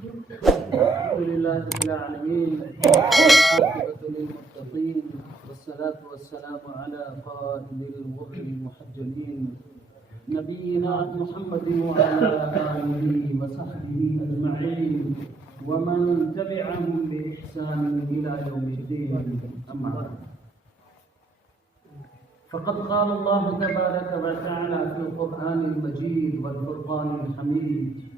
الحمد لله رب العالمين والعاقبة للمتقين والصلاة والسلام على قائد الغر المحجلين نبينا محمد وعلى آله وصحبه أجمعين ومن تبعهم بإحسان إلى يوم الدين. أما بعد، فقد قال الله تبارك وتعالى في القرآن المجيد والفرقان الحميد: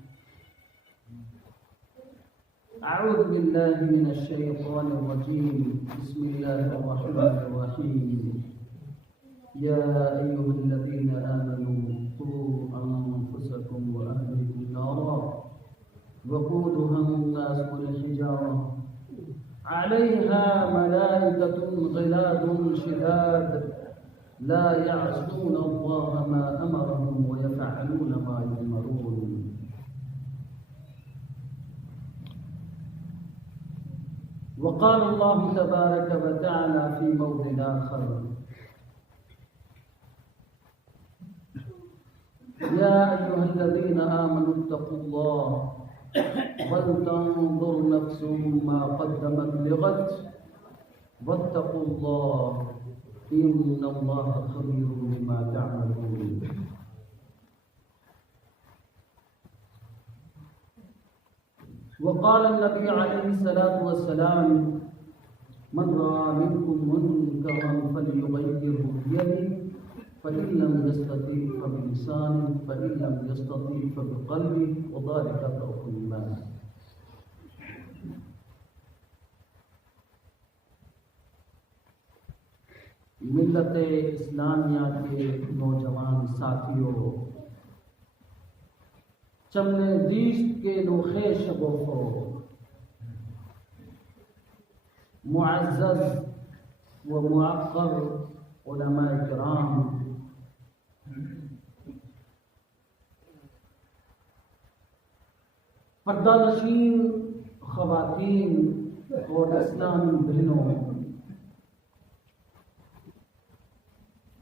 أعوذ بالله من الشيطان الرجيم. بسم الله الرحمن الرحيم. يا أيها الذين آمنوا قوا أنفسكم وأهلكم نارا وقودها الناس والحجارة عليها ملائكة غلاظ شداد لا يعصون الله ما أمرهم ويفعلون ما يؤمرون. وقال الله تبارك وتعالى في موضع آخر: يا أيها الذين آمنوا اتقوا الله ولتنظر نفس ما قدمت لغد واتقوا الله إن الله خبير بما تعملون. وقال النبي عليه الصلاة والسلام: من رأى منكم منكرا فليغيره بيده فإن لم يستطع فبلسانه فإن لم يستطع فبقلبه وذلك ضعف الإيمان. ملت اسلامیہ کے نوجوان ساتھیوں، چمن دیشت کے نوخے شبوں کو معزز و معقر علماء کرام، پردہ نشین خواتین اور اسلامی بہنوں،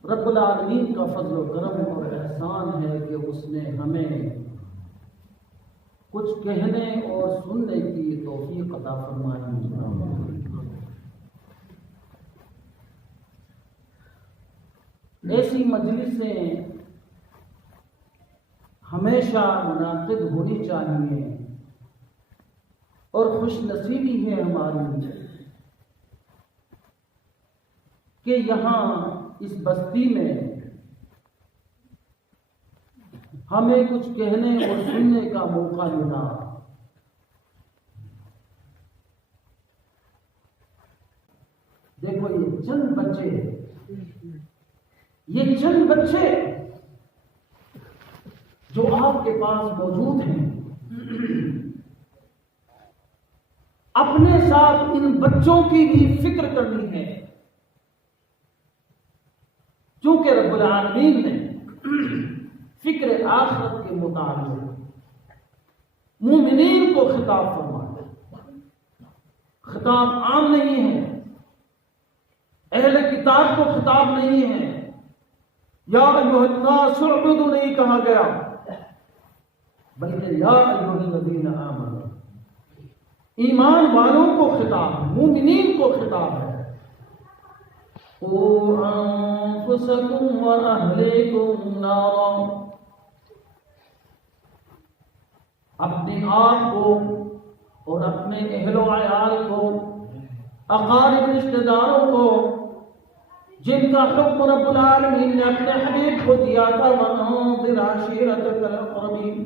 رب العالمین کا فضل و کرم اور احسان ہے کہ اس نے ہمیں کچھ کہنے اور سننے کی توفیق عطا فرمائی. ایسی مجلسیں ہمیشہ منعقد ہونی چاہیے اور خوش نصیبی ہے ہماری کہ یہاں اس بستی میں ہمیں کچھ کہنے اور سننے کا موقع ملا. دیکھو یہ چند بچے جو آپ کے پاس موجود ہیں، اپنے ساتھ ان بچوں کی بھی فکر کرنی ہے، چونکہ رب العالمین نے فکر آخرت کے متعلق مومنین کو خطاب فرمایا. خطاب عام نہیں ہے، اہل کتاب کو خطاب نہیں ہے. یا ایھا الناس اعبدوا نہیں کہا گیا، بلکہ یا ایھا الذین آمنوا، ایمان والوں کو خطاب ہے، مومنین کو خطاب ہے. قوا انفسکم واہلیکم نارا، اپنے آپ کو اور اپنے اہل و عیال کو، اقارب رشتہ داروں کو، جن کا حکم رب العالمین نے اپنے حبیب کو دیا تھا وَأَنذِرْ عَشِيرَتَكَ الْأَقْرَبِينَ،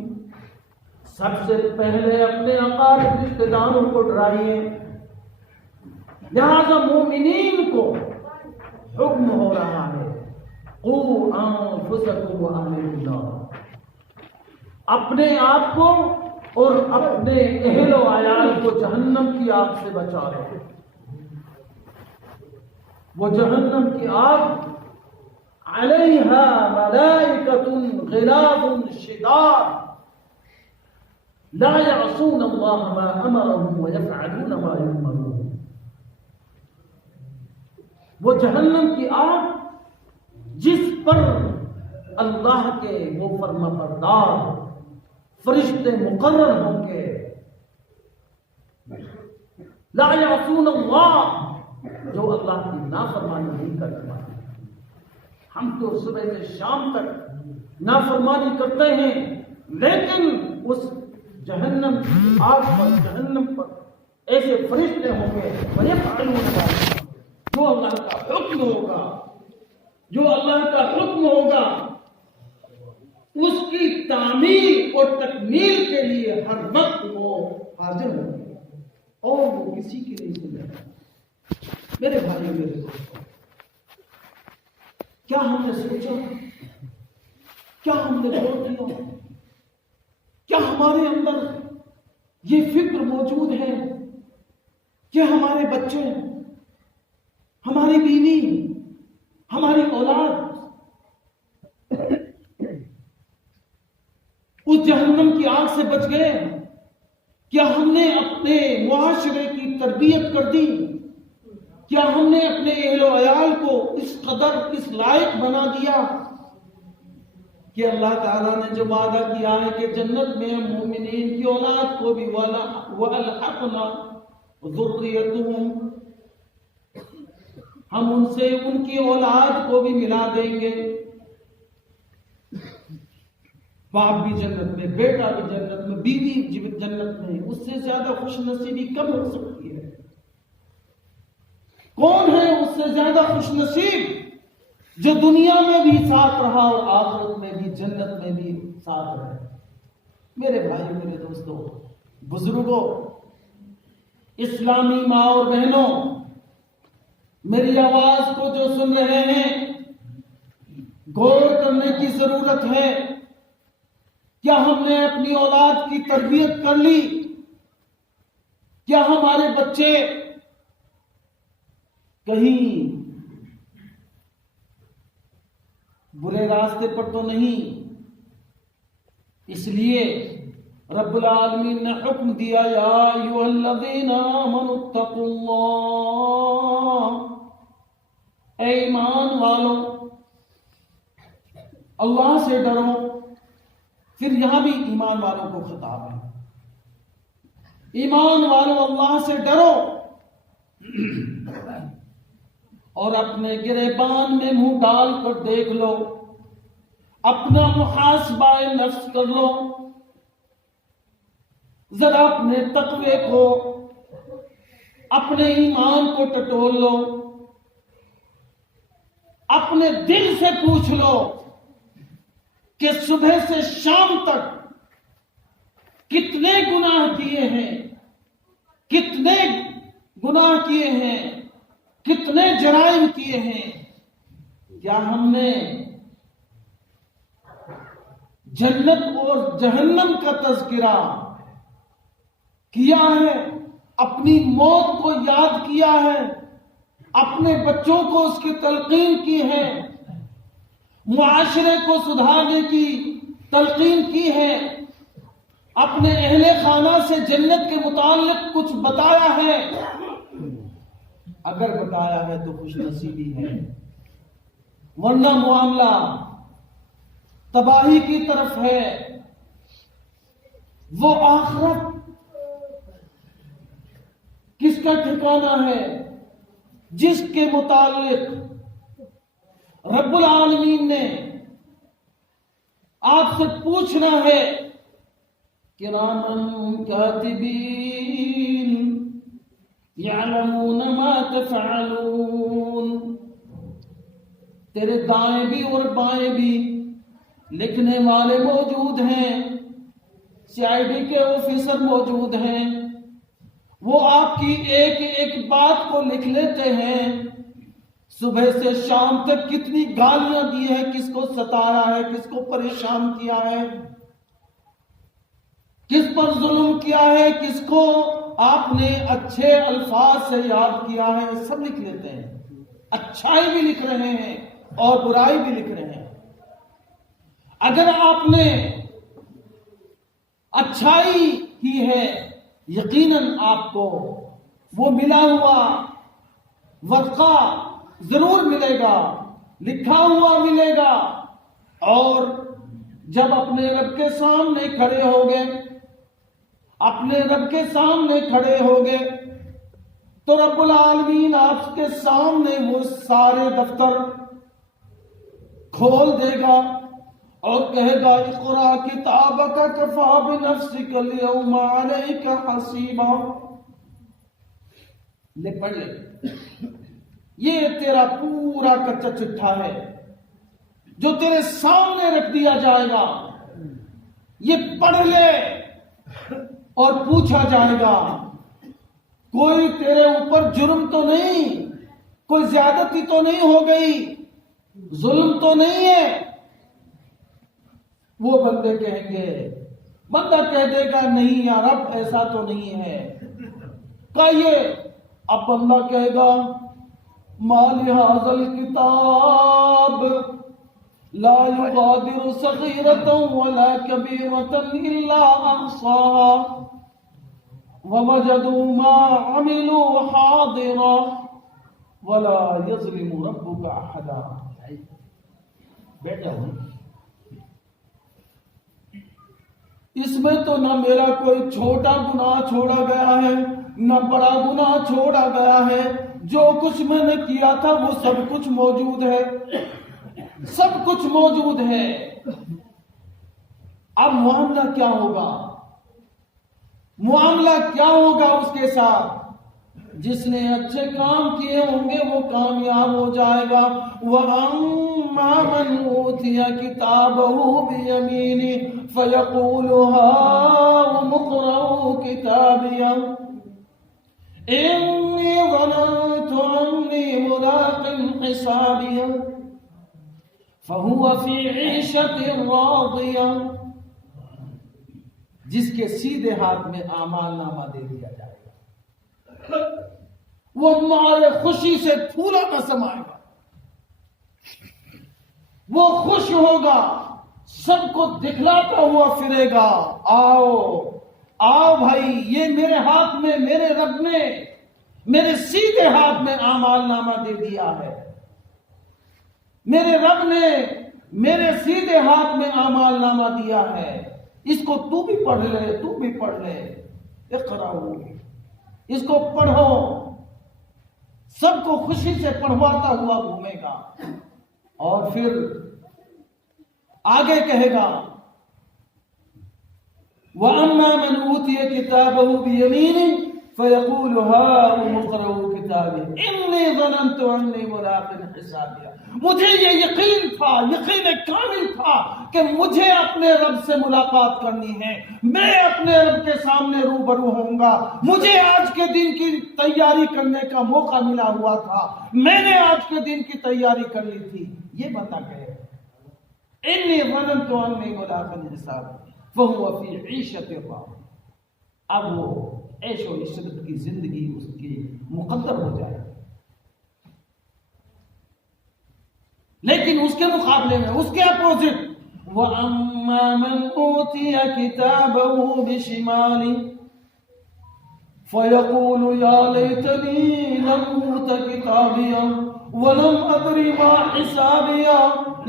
سب سے پہلے اپنے اقارب رشتہ داروں کو ڈرائیے. لہذا مومنین کو حکم ہو رہا ہے قوا انفسکم واہلیکم نارا، اپنے آپ کو اور اپنے اہل و عیال کو جہنم کی آگ سے بچا لو. وہ جہنم کی آگ علیہا ملائکۃ غلاظ شداد لا یعصون اللہ ما امرهم ویفعلون ما یؤمرون. وہ جہنم کی آگ جس پر اللہ کے وہ فرما بردار فرشتے مقرر ہوں گے لا یعصون اللہ، جو اللہ کی نافرمانی نہیں کرتے. ہم تو صبح سے شام تک نافرمانی کرتے ہیں، لیکن اس جہنم کی آگ پر، جہنم پر ایسے فرشتے ہوں گے جو اللہ کا حکم ہوگا، جو اللہ کا حکم ہوگا اس کی تعمیل اور تکمیل کے لیے ہر وقت وہ حاضر ہوں گے، اور وہ کسی کے نہیں سنے. میرے بھائی، میرے دوستوں، کیا ہم نے سوچا؟ کیا ہم نے غور کیا؟ کیا ہمارے اندر یہ فکر موجود ہے کہ ہمارے بچے، ہماری بیوی، ہماری اولاد اس جہنم کی آگ سے بچ گئے؟ کیا ہم نے اپنے معاشرے کی تربیت کر دی؟ کیا ہم نے اپنے اہل و عیال کو اس قدر اس لائق بنا دیا کہ اللہ تعالیٰ نے جو وعدہ کیا ہے کہ جنت میں مومنین کی اولاد کو بھی وَأَلْحَقْنَا ذُرِّيَّتُهُمْ، ہم ان سے ان کی اولاد کو بھی ملا دیں گے. باپ بھی جنت میں، بیٹا بھی جنت میں، بیوی جنت میں. اس سے زیادہ خوش نصیبی کب ہو سکتی ہے؟ کون ہے اس سے زیادہ خوش نصیب جو دنیا میں بھی ساتھ رہا اور آخرت میں بھی، جنت میں بھی ساتھ رہے؟ میرے بھائی، میرے دوستوں، بزرگوں، اسلامی ماں اور بہنوں، میری آواز کو جو سن رہے ہیں، غور کرنے کی ضرورت ہے. کیا ہم نے اپنی اولاد کی تربیت کر لی؟ کیا ہمارے بچے کہیں برے راستے پر تو نہیں؟ اس لیے رب العالمین نے حکم دیا، یا ایھا الذین آمنوا اتقوا اللہ، اے ایمان والو اللہ سے ڈرو. پھر یہاں بھی ایمان والوں کو خطاب ہے، ایمان والو اللہ سے ڈرو اور اپنے گریبان میں منہ ڈال کر دیکھ لو، اپنا محاسبہ نفس کر لو، ذرا اپنے تقوی کو، اپنے ایمان کو ٹٹول لو، اپنے دل سے پوچھ لو کہ صبح سے شام تک کتنے گناہ کیے ہیں، کتنے گناہ کیے ہیں، کتنے جرائم کیے ہیں. کیا ہم نے جنت اور جہنم کا تذکرہ کیا ہے؟ اپنی موت کو یاد کیا ہے؟ اپنے بچوں کو اس کی تلقین کی ہے؟ معاشرے کو سدھارنے کی تلقین کی ہے؟ اپنے اہل خانہ سے جنت کے متعلق کچھ بتایا ہے؟ اگر بتایا ہے تو خوش نصیبی ہے، ورنہ معاملہ تباہی کی طرف ہے. وہ آخرت کس کا ٹھکانہ ہے جس کے متعلق رب العالمین نے آپ سے پوچھنا ہے، کرامن کاتبین یعلمون ما تفعلون. تیرے دائیں بھی اور بائیں بھی لکھنے والے موجود ہیں، CID کے آفیسر موجود ہیں، وہ آپ کی ایک ایک بات کو لکھ لیتے ہیں. صبح سے شام تک کتنی گالیاں دی ہے، کس کو ستایا ہے، کس کو پریشان کیا ہے، کس پر ظلم کیا ہے، کس کو آپ نے اچھے الفاظ سے یاد کیا ہے، سب لکھ لیتے ہیں. اچھائی بھی لکھ رہے ہیں اور برائی بھی لکھ رہے ہیں. اگر آپ نے اچھائی کی ہے، یقیناً آپ کو وہ ملا ہوا ورقہ ضرور ملے گا، لکھا ہوا ملے گا. اور جب اپنے رب کے سامنے کھڑے ہوگے، اپنے رب کے سامنے کھڑے ہوگے تو رب العالمین آپ کے سامنے وہ سارے دفتر کھول دے گا اور کہے گا اقرا کتابک کفی بنفسک اليوم علیک حسیبا، لے پڑھ لے، یہ تیرا پورا کچا چٹھا ہے جو تیرے سامنے رکھ دیا جائے گا، یہ پڑھ لے اور پوچھا جائے گا کوئی تیرے اوپر جرم تو نہیں، کوئی زیادتی تو نہیں ہو گئی، ظلم تو نہیں ہے؟ وہ بندے کہیں گے، بندہ کہہ دے گا نہیں یا رب ایسا تو نہیں ہے، کہیے، اب بندہ کہے گا ما لہذا الکتاب لا یغادر صغیرۃ ولا کبیرۃ الا احصاها ووجدوا ما عملوا حاضرا ولا یظلم ربک احدا۔ بیٹا ہوں اس میں تو نہ میرا کوئی چھوٹا گناہ چھوڑا گیا ہے نہ بڑا گناہ چھوڑا گیا ہے، جو کچھ میں نے کیا تھا وہ سب کچھ موجود ہے، سب کچھ موجود ہے۔ اب معاملہ کیا ہوگا؟ معاملہ کیا ہوگا اس کے ساتھ؟ جس نے اچھے کام کیے ہوں گے وہ کامیاب ہو جائے گا۔ وَأَمَّا مَنْ أُوتِيَ كِتَابَهُ بِيَمِينِهِ فَيَقُولُ هَاؤُمُ اقْرَءُوا كِتَابِيَهْ إِنِّي ظَنَنتُ أَنِّي مُلَاقٍ حِسَابِيَهْ فَهُوَ فِي عِيشَةٍ رَاضِيَةٍ، جس کے سیدھے ہاتھ میں اعمال نامہ دے دیا جائے گا، وہ مارے خوشی سے پھولا نہ سمائے گا، وہ خوش ہوگا، سب کو دکھلاتا ہوا پھرے گا، آؤ آؤ بھائی، یہ میرے ہاتھ میں میرے رب نے میرے سیدھے ہاتھ میں اعمال نامہ دے دیا ہے، میرے رب نے میرے سیدھے ہاتھ میں اعمال نامہ دیا ہے، اس کو تو بھی پڑھ لے، تو بھی پڑھ لے، اقرأوا، اس کو پڑھو، سب کو خوشی سے پڑھواتا ہوا گھومے گا، اور پھر آگے کہے گا وَأَمَّا مَنْ أُوتِيَ كِتَابَهُ بِيَمِينِهِ فَيَقُولُ هَاؤُمُ اقْرَءُوا كِتَابِيَهْ إِنِّي ظَنَنتُ أَنِّي مُلَاقٍ حِسَابِيَهْ، مجھے یہ یقین تھا، یقین کامل تھا کہ مجھے اپنے رب سے ملاقات کرنی ہے، میں اپنے رب کے سامنے روبرو ہوں گا، مجھے آج کے دن کی تیاری کرنے کا موقع ملا ہوا تھا، میں نے آج کے دن کی تیاری کر لی تھی، یہ بتا کہ إِنِّي ظَنَنتُ أَنِّي مُلَاقٍ حِسَابِيَهْ فَهُوَ فِي عِيشَةٍ رَاضِيَةٍ، اب وہ عیش و عشرت کی زندگی اس کی مقدر ہو جائے، لیکن اس کے مقابلے میں اس کے اپوزٹ وَأَمَّا مَنْ أُوتِيَ كِتَابَهُ بِشِمَالِهِ فَيَقُولُ يَا لَيْتَنِي لَمْ أُوتَ كِتَابِيَهْ وَلَمْ أَدْرِ مَا حِسَابِيَهْ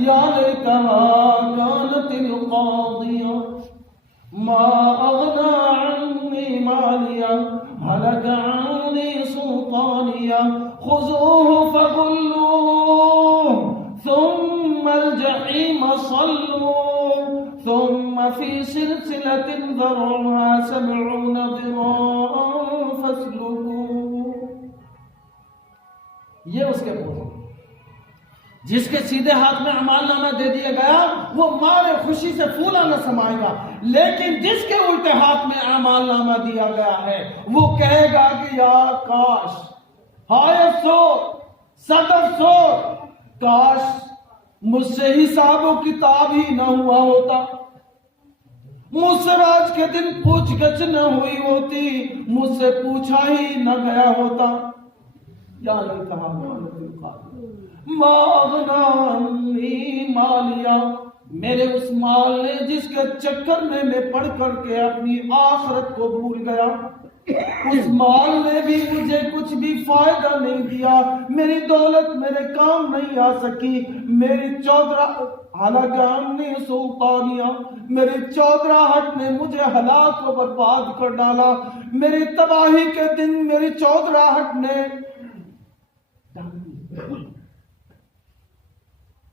يَا لَيْتَهَا كَانَتِ الْقَاضِيَةَ مَا أَغْنَى عَنِّي مَالِيَهْ هَلَكَ عَنِّي سُلْطَانِيَهْ خُذُوهُ فَغُلُّوهُ ثُمَّ الْجَحِيمَ صَلُّوهُ ثُمَّ فِي سِلْسِلَةٍ ذَرْعُهَا 70 ذِرَاعًا فَاسْلُكُوهُ۔ یہ اس کے بول، جس کے سیدھے ہاتھ میں اعمال نامہ دے دیا گیا وہ مارے خوشی سے پھولا نہ سمائے گا، لیکن جس کے الٹے ہاتھ میں اعمال نامہ دیا گیا ہے وہ کہے گا کہ یا کاش، ہائے افسوس، صد افسوس، کاش مجھ سے حساب و کتاب ہی نہ ہوا ہوتا، مجھ سے آج کے دن پوچھ گچھ نہ ہوئی ہوتی، مجھ سے پوچھا ہی نہ گیا ہوتا، یا لیتہا کانت القاضیہ ما اغنی عنی مالیہ، میرے اس مال نے جس کے چکر میں پڑھ کر کے اپنی آخرت کو بھول گیا، اس مال نے بھی مجھے کچھ بھی فائدہ نہیں دیا، میری دولت میرے کام نہیں آ سکی، میری حالانکہ ہم نے سلطانیہ، میری چودراہٹ نے مجھے ہلاک و برباد کر ڈالا، میری تباہی کے دن میری چودراہٹ نے۔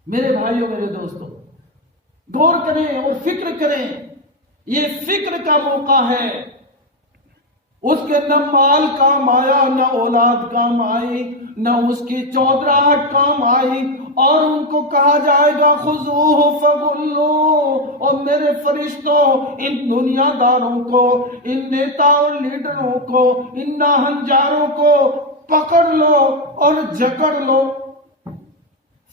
میرے بھائیوں میرے دوستوں، غور کریں اور فکر کریں، یہ فکر کا موقع ہے۔ اس کے نہ مال کام آیا، نہ اولاد کام آئی، نہ اس کی چودراہٹ کام آئی، اور ان کو کہا جائے گا خذوہ فغلوہ، اور میرے فرشتوں ان دنیا داروں کو، ان نیتا اور لیڈروں کو، ان ناہنجاروں کو پکڑ لو اور جکڑ لو،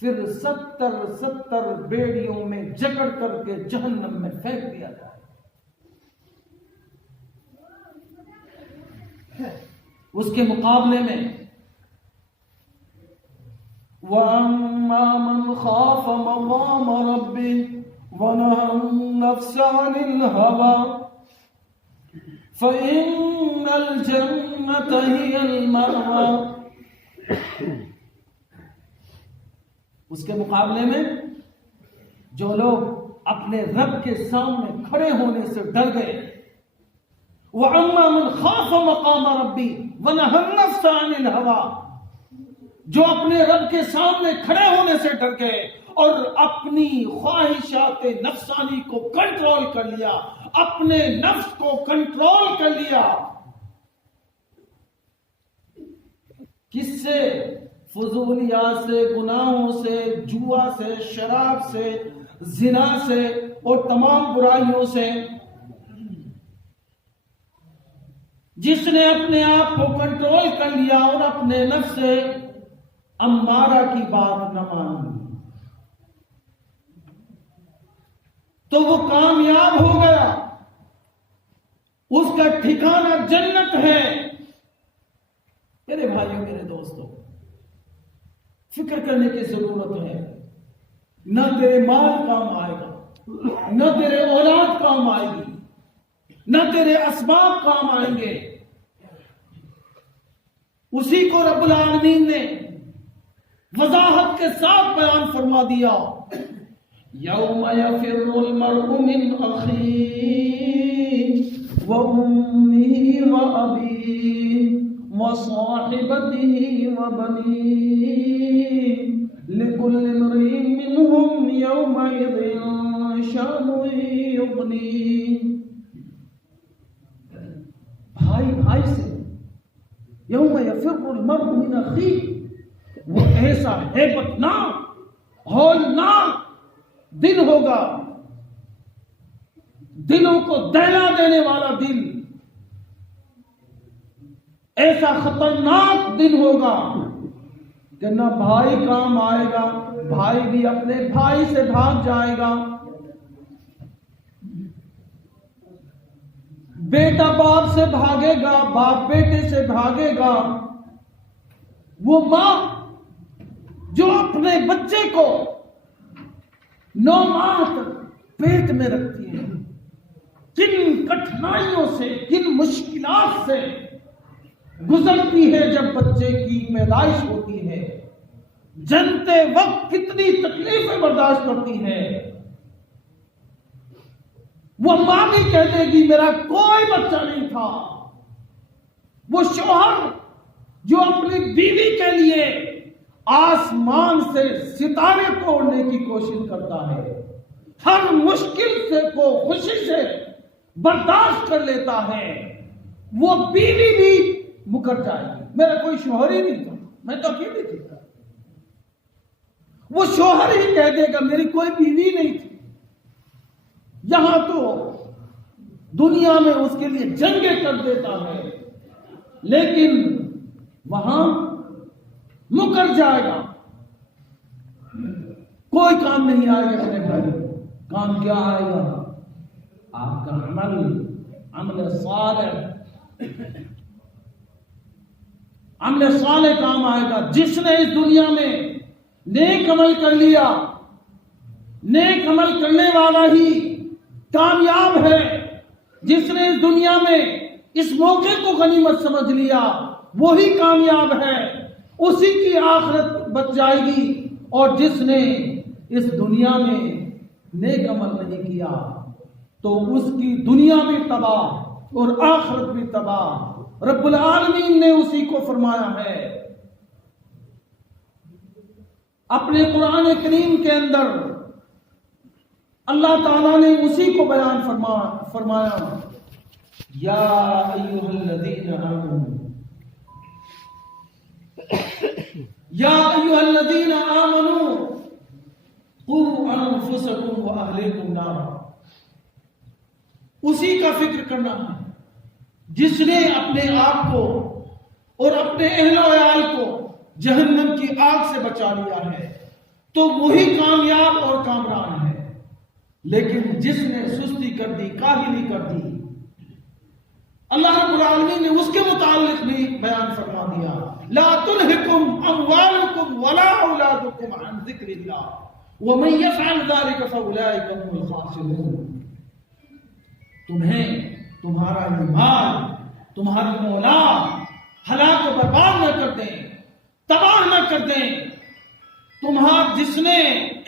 پھر 70 بیڑیوں میں جکڑ کر کے جہنم میں پھینک دیا جائے۔ اس کے مقابلے میں وَأَمَّا مَنْ خَافَ مَقَامَ رَبِّهِ وَنَهَى النَّفْسَ عَنِ الْهَوَىٰ فَإِنَّ الْجَنَّةَ هِيَ الْمَأْوَىٰ۔ اس کے مقابلے میں جو لوگ اپنے رب کے سامنے کھڑے ہونے سے ڈر گئے، وَأَمَّا مَنْ خَافَ مَقَامَ رَبِّهِ وَنَهَى النَّفْسَ عَنِ الْهَوَىٰ، جو اپنے رب کے سامنے کھڑے ہونے سے ڈر گئے اور اپنی خواہشات نفسانی کو کنٹرول کر لیا، اپنے نفس کو کنٹرول کر لیا، کس سے؟ فضولیات سے، گناہوں سے، جوا سے، شراب سے، زنا سے اور تمام برائیوں سے۔ جس نے اپنے آپ کو کنٹرول کر لیا اور اپنے نفس سے امارہ کی بات نہ مانی، تو وہ کامیاب ہو گیا، اس کا ٹھکانہ جنت ہے۔ میرے بھائیوں میرے دوستوں، فکر کرنے کی ضرورت ہے۔ نہ تیرے مال کام آئے گا، نہ تیرے اولاد کام آئے گی، نہ تیرے اسباب کام آئیں گے۔ اسی کو رب العالمین نے وضاحت کے ساتھ بیان فرما دیا، یوم یفر المرء من اخیہ وامہ وابیہ وصاحبتہ وبنیہ لکل امرئ منہم یومئذ شأن یغنیہ۔ بھائی سے یوم یفر المرء من اخیہ، وہ ایسا ہیبت ناک ہولناک دن ہوگا، دلوں کو دہلا دینے والا دن، ایسا خطرناک دن ہوگا کہ نہ بھائی کام آئے گا، بھائی بھی اپنے بھائی سے بھاگ جائے گا، بیٹا باپ سے بھاگے گا، باپ بیٹے سے بھاگے گا۔ وہ ماں جو اپنے بچے کو 9 ماہ تک پیٹ میں رکھتی ہے، کن کٹھنائیوں سے، کن مشکلات سے گزرتی ہے جب بچے کی پیدائش ہوتی ہے، جنتے وقت کتنی تکلیفیں برداشت کرتی ہے۔ وہ ماں بھی کہہ دے گی میرا کوئی بچہ نہیں تھا۔ وہ شوہر جو اپنی بیوی کے لیے آسمان سے ستارے توڑنے کی کوشش کرتا ہے، ہر مشکل سے کو خوشی سے برداشت کر لیتا ہے، وہ بیوی بھی مکر جائے گی، میرا کوئی شوہر ہی نہیں تھا، میں تو اکیلی تھی۔ وہ شوہر ہی کہہ دے گا میری کوئی بیوی نہیں تھی۔ یہاں تو دنیا میں اس کے لیے جنگیں کر دیتا ہے، لیکن وہاں مکر جائے گا، کوئی کام نہیں آئے گا۔ میرے بھائی، کام کیا آئے گا؟ آپ کا عمل صالح، عمل صالح کام آئے گا۔ جس نے اس دنیا میں نیک عمل کر لیا، نیک عمل کرنے والا ہی کامیاب ہے۔ جس نے اس دنیا میں اس موقع کو غنیمت سمجھ لیا وہی کامیاب ہے، اسی کی آخرت بچ جائے گی، اور جس نے اس دنیا میں نیک عمل نہیں کیا تو اس کی دنیا بھی تباہ اور آخرت بھی تباہ۔ رب العالمین نے اسی کو فرمایا ہے اپنے قرآن کریم کے اندر، اللہ تعالیٰ نے اسی کو بیان فرمایا یا ایھا الذین آمنوا، یا ایھا الذین آمنوا قوا انفسکم واہلیکم نارا۔ اسی کا فکر کرنا ہے جس نے اپنے آپ کو اور اپنے اہل و عیال کو جہنم کی آگ سے بچا لیا ہے تو وہی کامیاب اور کامران ہے۔ لیکن جس نے سستی کر دی، کاہلی کر دی، اللہ رب العالمین نے اس کے متعلق بھی بیان فرما دیا لا تلہکم اموالکم ولا اولادکم عن ذکر اللہ ومن یفعل ذلک فاولئک هم الخاسرون۔ تمہیں تمہارا یہ مال، تمہاری اولاد ہلاک و برباد نہ کر دیں، تباہ نہ کر دیں۔ جس نے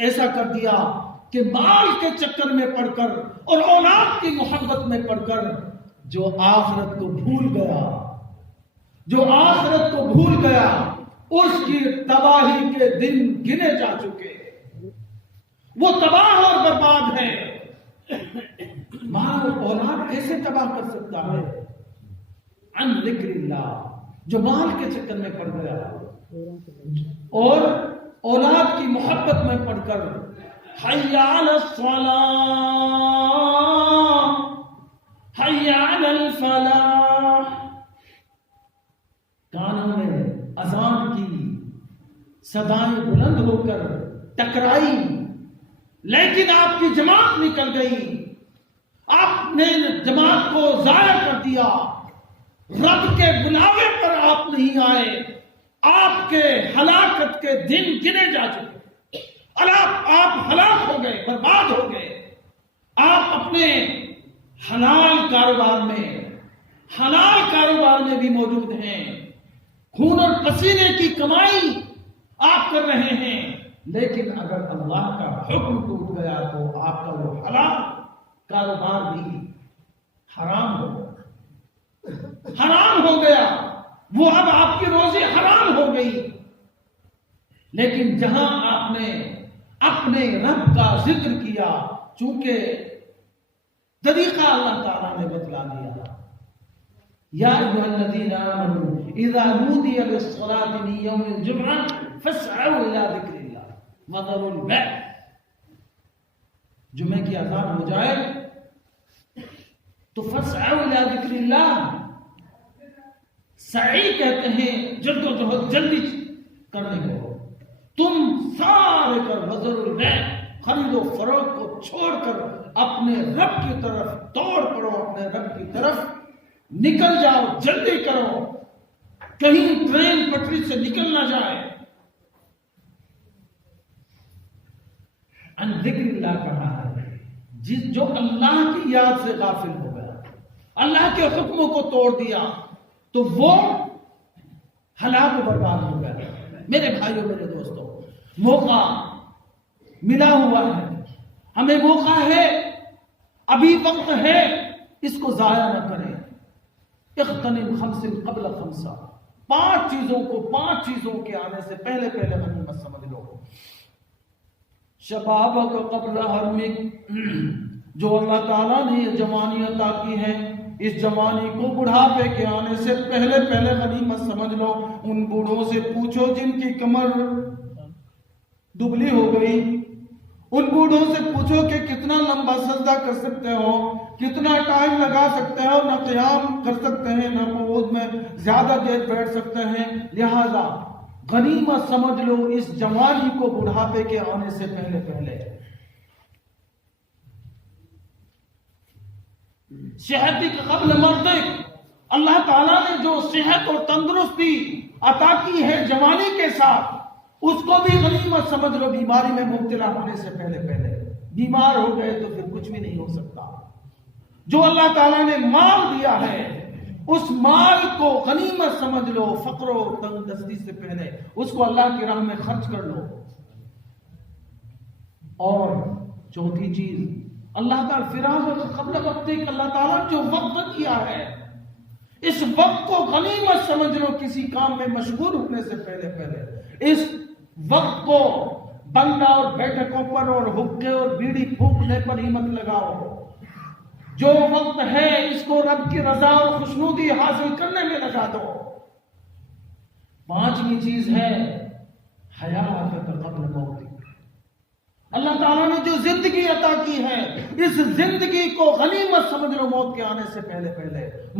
ایسا کر دیا کہ مال کے چکر میں پڑ کر اور اولاد کی محبت میں پڑ کر جو آخرت کو بھول گیا، جو آخرت کو بھول گیا، اس کی تباہی کے دن گنے جا چکے، وہ تباہ اور برباد ہے۔ مال اور اولاد کیسے تباہ کر سکتا ہے؟ عن ذکر اللہ، جو مال کے چکر میں پڑ گیا اور اولاد کی محبت میں پڑ کر حی علی الصلاۃ حی علی الفلاح، کانوں میں اذان کی صدائیں بلند ہو کر ٹکرائی، لیکن آپ کی جماعت نکل گئی، آپ نے جماعت کو ضائع کر دیا، رب کے بلاوے پر آپ نہیں آئے، آپ کے ہلاکت کے دن گنے جا چکے، آپ ہلاک ہو گئے، برباد ہو گئے۔ آپ اپنے حلال کاروبار میں بھی موجود ہیں، خون اور پسینے کی کمائی آپ کر رہے ہیں، لیکن اگر اللہ کا حکم ٹوٹ گیا تو آپ کا وہ حلال کاروبار بھی حرام ہو گیا، وہ اب آپ کی روزی حرام ہو گئی۔ لیکن جہاں آپ نے اپنے رب کا ذکر کیا، چونکہ طریقہ اللہ تعالیٰ نے بتلا دیا یا ایھا الذین آمنوا اذا نودی للصلاۃ من یوم الجمعہ فاسعوا الی ذکر اللہ وذروا البیع۔ جمعے کی اذان ہو جائے تو فاسعوا الی ذکر اللہ، سعی کہتے ہیں جد و جہد جلدی کرنے کو، تم سارے کر وذروا البیع، خرید و فروخت کو چھوڑ کر اپنے رب کی طرف دوڑ پڑو، اپنے رب کی طرف نکل جاؤ، جلدی کرو، کہیں ٹرین پٹری سے نکل نہ جائے۔ عن ذکر اللہ کہا ہے، جو اللہ کی یاد سے غافل ہو گیا، اللہ کے حکموں کو توڑ دیا تو وہ ہلاک و برباد ہو گیا۔ میرے بھائیوں، میرے دوستوں، موقع ملا ہوا ہے، ہمیں موقع ہے، ابھی وقت ہے، اس کو ضائع نہ کریں۔ اغتنم خمس قبل خمسہ، پانچ چیزوں کے آنے سے پہلے غنیمت سمجھ لو۔ شبابک قبل حرمک، جو اللہ تعالیٰ نے یہ جوانی عطا کی ہے، اس جوانی کو بڑھاپے کے آنے سے پہلے غنیمت سمجھ لو۔ ان بوڑھوں سے پوچھو جن کی کمر دبلی ہو گئی، ان بوڑھوں سے پوچھو کہ کتنا لمبا سجدہ کر سکتے ہو، کتنا ٹائم لگا سکتے ہو، نہ قیام کر سکتے ہیں، نہ قعود میں زیادہ دیر بیٹھ سکتے ہیں۔ لہذا غنیمت سمجھ لو اس جوانی کو بڑھاپے کے آنے سے پہلے۔ صحت قبل مرضک، اللہ تعالیٰ نے جو صحت اور تندرستی عطا کی ہے جوانی کے ساتھ، اس کو بھی غنیمت سمجھ لو۔ بیماری میں مبتلا ہونے سے پہلے بیمار ہو گئے تو پھر کچھ بھی نہیں ہو سکتا۔ جو اللہ تعالیٰ نے مال دیا ہے اس مال کو غنیمت سمجھ لو، فقر و تنگ دستی سے پہلے اس کو اللہ کی راہ میں خرچ کر لو۔ اور چوتھی چیز، اللہ تعالیٰ فراغ قبل وقت، اللہ تعالیٰ جو وقت دیا ہے اس وقت کو غنیمت سمجھ لو، کسی کام میں مشغول ہونے سے پہلے اس وقت کو بنگلہ اور بیٹھکوں پر اور حقے اور بیڑی پھونکنے پر ہی مت لگاؤ۔ جو وقت ہے اس کو رب کی رضا اور خوشنودی حاصل کرنے میں لگا دو۔ پانچویں چیز ہے حیات قبل موت۔ اللہ تعالیٰ نے جو زندگی عطا کی ہے اس زندگی کو غنیمت سمجھ لو، موت کے آنے سے پہلے۔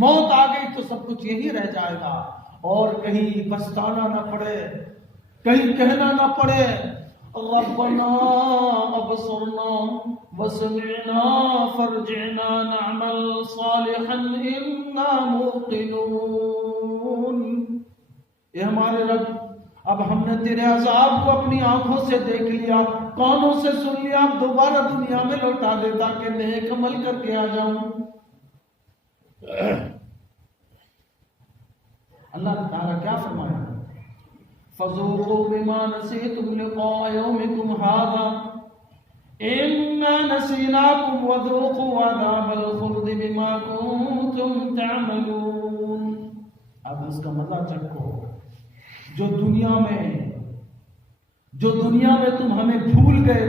موت آ گئی تو سب کچھ یہی رہ جائے گا، اور کہیں پچھتانا نہ پڑے، کہیں کہنا نہ پڑے ربنا ابصرنا وسمعنا فرجعنا نعمل صالحا انا موقنون۔ اے ہمارے رب، اب ہم نے تیرے عذاب کو اپنی آنکھوں سے دیکھ لیا، کانوں سے سن لیا، اب دوبارہ دنیا میں لوٹا دے تاکہ نیک عمل کر کے آ جاؤں۔ اللہ تعالیٰ کیا فرمایا؟ فَذُوقُوا بِمَا نَسِيتُمْ لِقَاءَ يَوْمِكُمْ هَذَا إِنَّا نَسِينَاكُمْ وَذُوقُوا عَذَابَ الْخُلْدِ بِمَا كُنتُمْ تَعْمَلُونَ۔ اب اس کا مزہ چکھو، جو دنیا میں تم ہمیں بھول گئے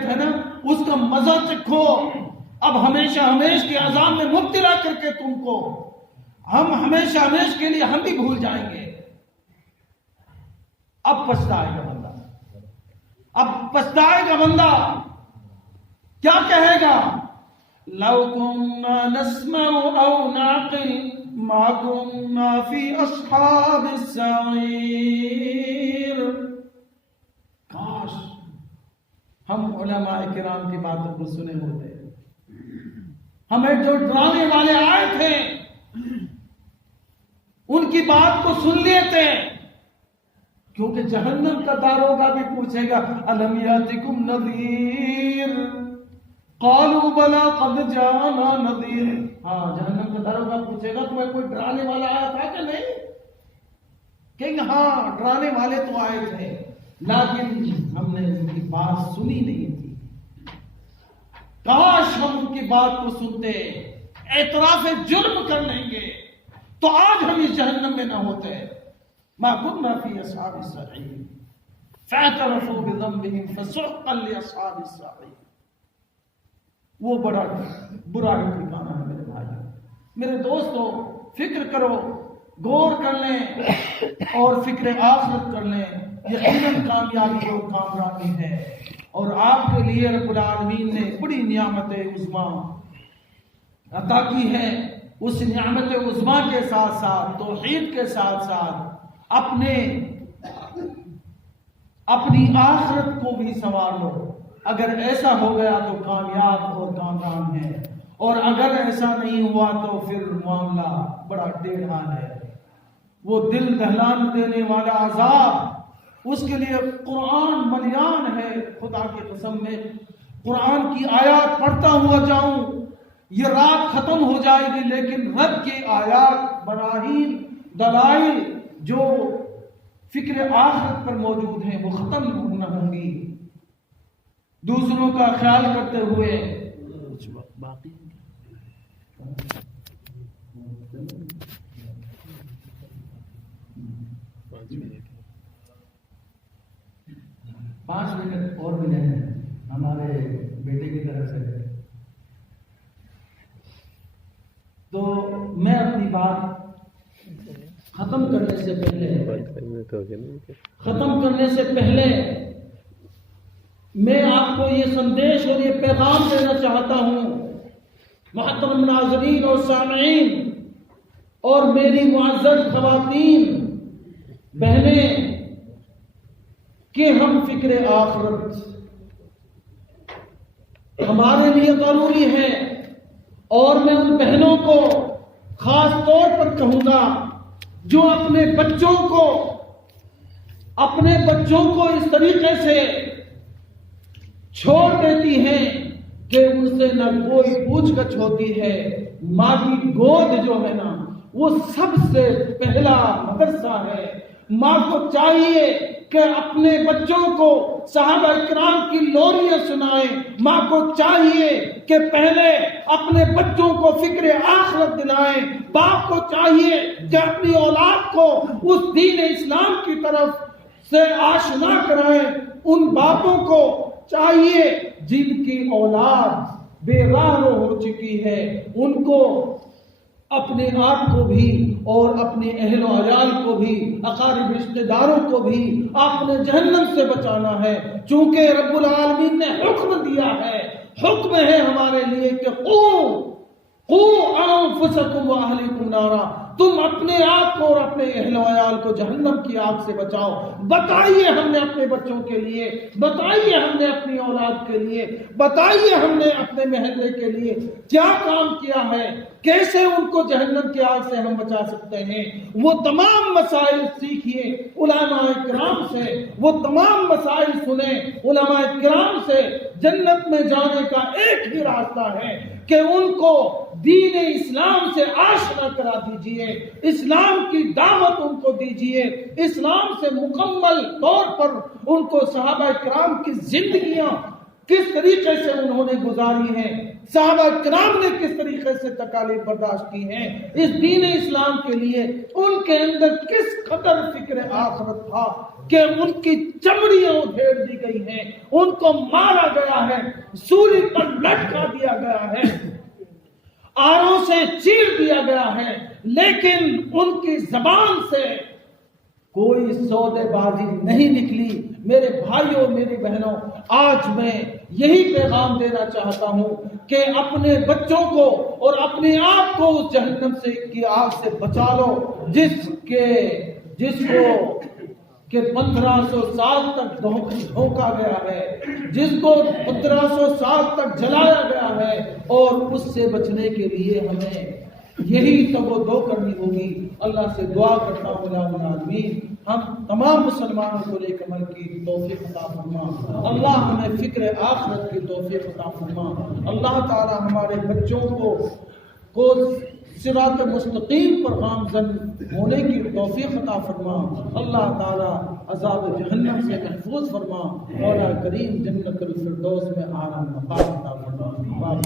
تھے نا، اس کا مزہ چکھو۔ اب ہمیشہ کے عذاب میں مبتلا کر کے تم کو ہم ہمیشہ کے لیے ہم بھی بھول جائیں گے۔ اب پچھتائے گا بندہ، کیا کہے گا؟ لو كنا نسمع او نعقل ما كنا في اصحاب السعير۔ کاش ہم علماء کرام کی باتوں کو سنے ہوتے، ہمیں جو ڈرانے والے آئے تھے ان کی بات کو سن لیتے، کیونکہ جہنم کا داروغہ بھی پوچھے گا الم یاتکم نذیر قالوا بلا قد جاءنا نذیر۔ ہاں، جہنم کا داروغہ پوچھے گا تمہیں کوئی ڈرانے والا آیا تھا کہ نہیں؟ کہیں گے ہاں ڈرانے والے تو آئے تھے، لیکن ہم نے ان کی بات سنی نہیں تھی۔ کاش ہم ان کی بات کو سنتے، اعتراف جرم کر لیں گے تو آج ہم اس جہنم میں نہ ہوتے۔ ما كنا في اصحاب السعير فاعترفوا بذنبهم فسحقا لاصحاب السعير۔ وہ بڑا برا ٹھکانہ ہے میرے بھائی، میرے دوستو، فکر کرو، غور کر لیں اور فکر آخرت کر لیں۔ یقیناً کامیابی اور کامرانی ہے، اور آپ کے لیے رب العالمین نے بڑی نعمت عظمیٰ عطا کی ہے۔ اس نعمت عظمیٰ کے ساتھ ساتھ، توحید کے ساتھ ساتھ اپنی آخرت کو بھی سنوار لو۔ اگر ایسا ہو گیا تو کامیاب اور کامران ہے، اور اگر ایسا نہیں ہوا تو پھر معاملہ بڑا ٹیڑھا ہے۔ وہ دل دہلان دینے والا عذاب، اس کے لیے قرآن ملیان ہے۔ خدا کی قسم میں قرآن کی آیات پڑھتا ہوا جاؤں، یہ رات ختم ہو جائے گی، لیکن رب کی آیات، براہین، دلائل جو فکر آخرت پر موجود ہیں وہ ختم نہ ہوں گی۔ دوسروں کا خیال کرتے ہوئے باقی 5 منٹ اور ملے ہیں ہمارے بیٹے کی طرف سے، تو میں اپنی بات ختم کرنے سے پہلے میں آپ کو یہ سندیش اور یہ پیغام دینا چاہتا ہوں، محترم ناظرین اور سامعین اور میری معزز خواتین بہنیں، کہ ہم فکر آخرت ہمارے لیے ضروری ہے۔ اور میں ان بہنوں کو خاص طور پر کہوں گا جو اپنے بچوں کو اس طریقے سے چھوڑ دیتی ہیں کہ ان سے نہ کوئی پوچھ گچھ ہوتی ہے. ماں کی گود جو ہے نا وہ سب سے پہلا مدرسہ ہے. ماں کو چاہیے کہ اپنے بچوں کو صحابہ اکرام کی لوریاں سنائیں. ماں کو چاہیے کہ پہلے اپنے بچوں کو فکر آخرت دلائیں. باپ کو چاہیے کہ اپنی اولاد کو اس دین اسلام کی طرف سے آشنا کرائیں. ان باپوں کو چاہیے جن کی اولاد بے راہ ہو چکی ہے ان کو اپنے آپ کو بھی اور اپنے اہل و عیال کو بھی اقارب رشتہ داروں کو بھی اپنے جہنم سے بچانا ہے. چونکہ رب العالمین نے حکم دیا ہے، حکم ہے ہمارے لیے کہ قوا انفسکم واہلیکم نارا، تم اپنے آپ کو اور اپنے اہل و عیال کو جہنم کی آگ سے بچاؤ. بتائیے ہم نے اپنے بچوں کے لیے، بتائیے ہم نے اپنی اولاد کے لیے، بتائیے ہم نے اپنے محلے کے لیے کیا کام کیا ہے، کیسے ان کو جہنم کی آگ سے ہم بچا سکتے ہیں. وہ تمام مسائل سیکھیے علماء کرام سے، وہ تمام مسائل سنیں علماء کرام سے. جنت میں جانے کا ایک ہی راستہ ہے کہ ان کو دین اسلام سے آشنا کرا دیجئے، اسلام کی دعوت ان کو دیجئے، اسلام سے مکمل طور پر ان کو صحابہ کرام کی زندگیاں کس طریقے سے انہوں نے گزاری ہیں، صحابہ کرام نے کس طریقے سے تکالیف برداشت کی ہیں اس دین اسلام کے لیے، ان کے اندر کس قدر فکر آخرت تھا کہ ان کی چمڑیاں ادھیڑ دی گئی ہیں، ان کو مارا گیا ہے، سولی پر لٹکا دیا گیا ہے، آروں سے چیر دیا گیا ہے، لیکن ان کی زبان سے کوئی سودے بازی نہیں نکلی. میرے بھائیوں میری بہنوں، آج میں یہی پیغام دینا چاہتا ہوں کہ اپنے بچوں کو اور اپنے آپ کو اس جہنم سے کی آگ سے بچا لو جس کو کہ 1500 سال تک دھوکا گیا ہے، جس کو 1500 سال تک جلایا گیا ہے، اور اس سے بچنے کے لیے ہمیں یہی تگ و دو کرنی ہوگی. اللہ سے دعا کرتا ہوں یا العالمین ہم تمام مسلمانوں کو نیک عمل کی توفیق عطا فرما. اللہ ہمیں فکر آخرت کی توفیق عطا فرما. اللہ تعالی ہمارے بچوں کو صراط مستقیم پر گامزن ہونے کی توفیق عطا فرما. اللہ تعالی عذاب جہنم سے محفوظ فرما. مولا کریم جنت الفردوس میں آرام عطا فرما.